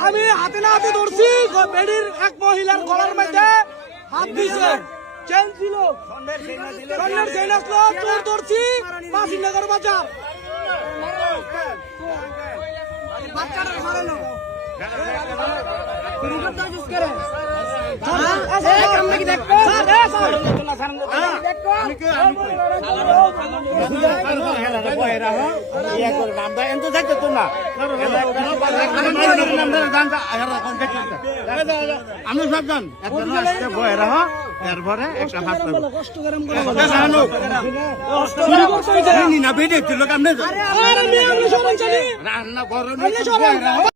আমি হাতে না হাতে ধরছি বেডির এক মহিলার গলার মধ্যে হাত দিয়েছে চেন ছিল স্বর্ণের চেন আসলো চোর ধরছি মাসিনগর বাজার বাচ্চাটা মারানো আমি সবজন বয়ে রাহ এরপরে একটা হাত না বেড়ে রান্না